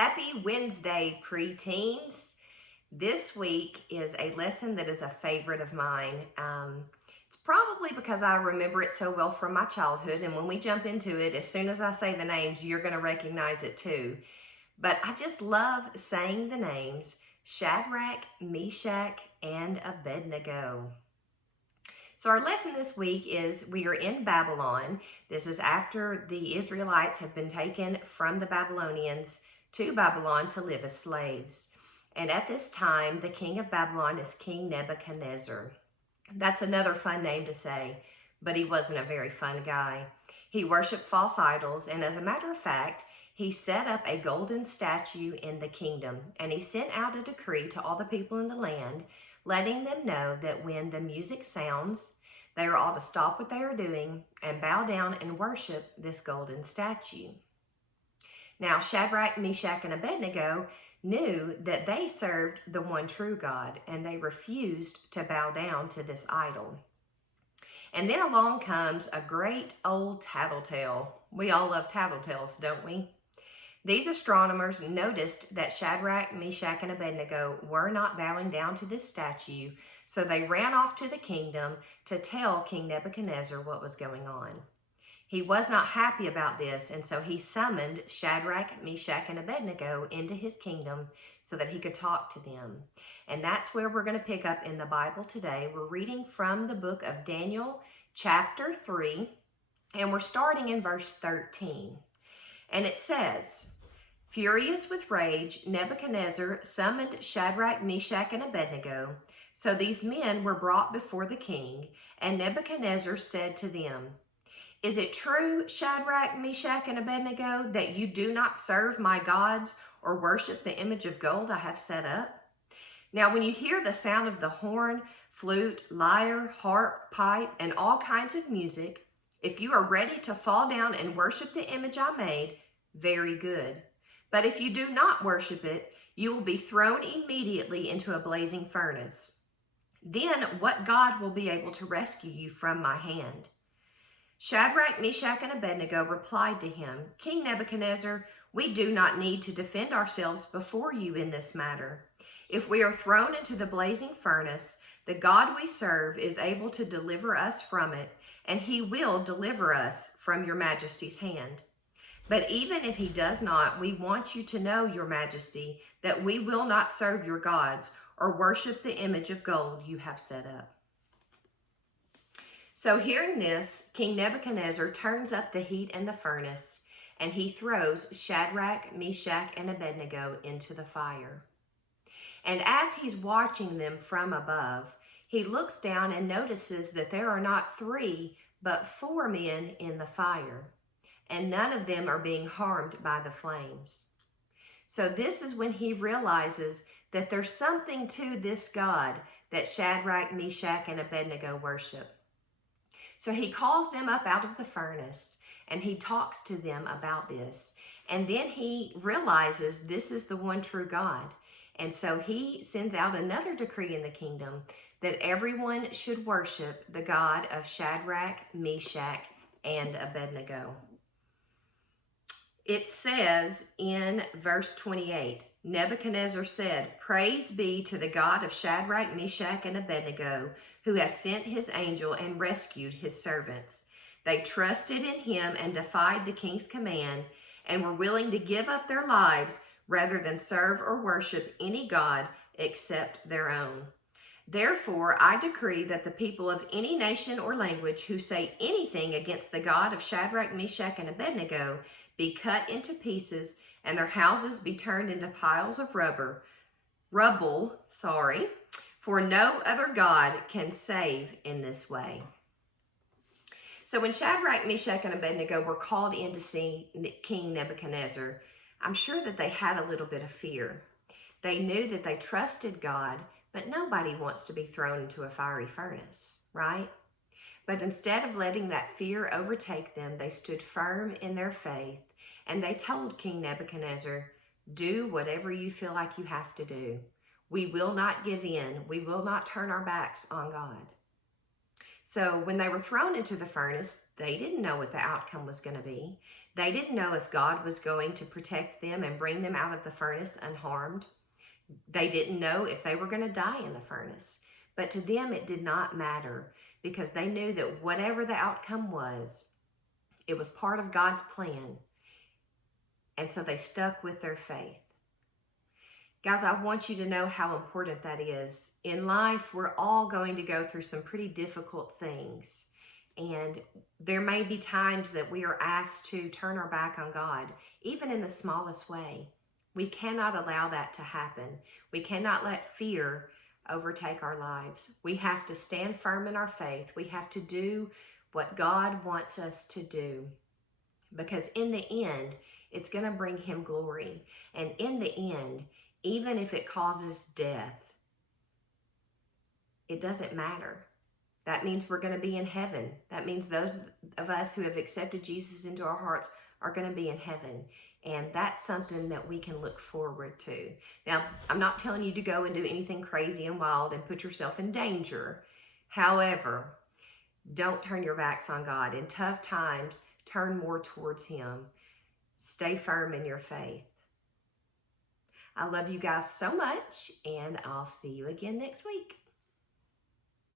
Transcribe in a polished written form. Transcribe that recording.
Happy Wednesday, preteens. This week is a lesson that is a favorite of mine. It's probably because I remember it so well from my childhood, and when we jump into it, as soon as I say the names, you're going to recognize it too. But I just love saying the names Shadrach, Meshach, and Abednego. So our lesson this week is we are in Babylon. This is after the Israelites have been taken from the Babylonians to Babylon to live as slaves. And at this time, the king of Babylon is King Nebuchadnezzar. That's another fun name to say, but he wasn't a very fun guy. He worshiped false idols, and as a matter of fact, he set up a golden statue in the kingdom, and he sent out a decree to all the people in the land, letting them know that when the music sounds, they are all to stop what they are doing and bow down and worship this golden statue. Now, Shadrach, Meshach, and Abednego knew that they served the one true God, and they refused to bow down to this idol. And then along comes a great old tattletale. We all love tattletales, don't we? These astronomers noticed that Shadrach, Meshach, and Abednego were not bowing down to this statue, so they ran off to the kingdom to tell King Nebuchadnezzar what was going on. He was not happy about this, and so he summoned Shadrach, Meshach, and Abednego into his kingdom so that he could talk to them. And that's where we're going to pick up in the Bible today. We're reading from the book of Daniel, chapter 3, and we're starting in verse 13. And it says, "Furious with rage, Nebuchadnezzar summoned Shadrach, Meshach, and Abednego. So these men were brought before the king, and Nebuchadnezzar said to them, 'Is it true, Shadrach, Meshach, and Abednego, that you do not serve my gods or worship the image of gold I have set up?' Now, when you hear the sound of the horn, flute, lyre, harp, pipe, and all kinds of music, if you are ready to fall down and worship the image I made, very good. But if you do not worship it, you will be thrown immediately into a blazing furnace. Then what God will be able to rescue you from my hand?" Shadrach, Meshach, and Abednego replied to him, "King Nebuchadnezzar, we do not need to defend ourselves before you in this matter. If we are thrown into the blazing furnace, the God we serve is able to deliver us from it, and he will deliver us from your majesty's hand. But even if he does not, we want you to know, your majesty, that we will not serve your gods or worship the image of gold you have set up." So hearing this, King Nebuchadnezzar turns up the heat in the furnace, and he throws Shadrach, Meshach, and Abednego into the fire. And as he's watching them from above, he looks down and notices that there are not 3, but 4 men in the fire, and none of them are being harmed by the flames. So this is when he realizes that there's something to this God that Shadrach, Meshach, and Abednego worship. So he calls them up out of the furnace, and he talks to them about this. And then he realizes this is the one true God. And so he sends out another decree in the kingdom that everyone should worship the God of Shadrach, Meshach, and Abednego. It says in verse 28, Nebuchadnezzar said, "Praise be to the God of Shadrach, Meshach, and Abednego, who has sent his angel and rescued his servants. They trusted in him and defied the king's command, and were willing to give up their lives rather than serve or worship any god except their own. Therefore, I decree that the people of any nation or language who say anything against the God of Shadrach, Meshach, and Abednego be cut into pieces, and their houses be turned into piles of rubble, for no other God can save in this way." So when Shadrach, Meshach, and Abednego were called in to see King Nebuchadnezzar, I'm sure that they had a little bit of fear. They knew that they trusted God, but nobody wants to be thrown into a fiery furnace, right? But instead of letting that fear overtake them, they stood firm in their faith, and they told King Nebuchadnezzar, "Do whatever you feel like you have to do. We will not give in. We will not turn our backs on God." So when they were thrown into the furnace, They didn't know what the outcome was going to be. They didn't know if God was going to protect them and bring them out of the furnace unharmed. They didn't know if they were going to die in the furnace. But to them, it did not matter, because they knew that whatever the outcome was, it was part of God's plan. And so they stuck with their faith. Guys, I want you to know how important that is. In life, we're all going to go through some pretty difficult things. And there may be times that we are asked to turn our back on God, even in the smallest way. We cannot allow that to happen. We cannot let fear overtake our lives. We have to stand firm in our faith. We have to do what God wants us to do, because in the end, it's going to bring him glory. And in the end, even if it causes death, it doesn't matter. That means we're going to be in heaven. That means those of us who have accepted Jesus into our hearts are going to be in heaven. And that's something that we can look forward to. Now, I'm not telling you to go and do anything crazy and wild and put yourself in danger. However, don't turn your backs on God. In tough times, turn more towards him. Stay firm in your faith. I love you guys so much, and I'll see you again next week.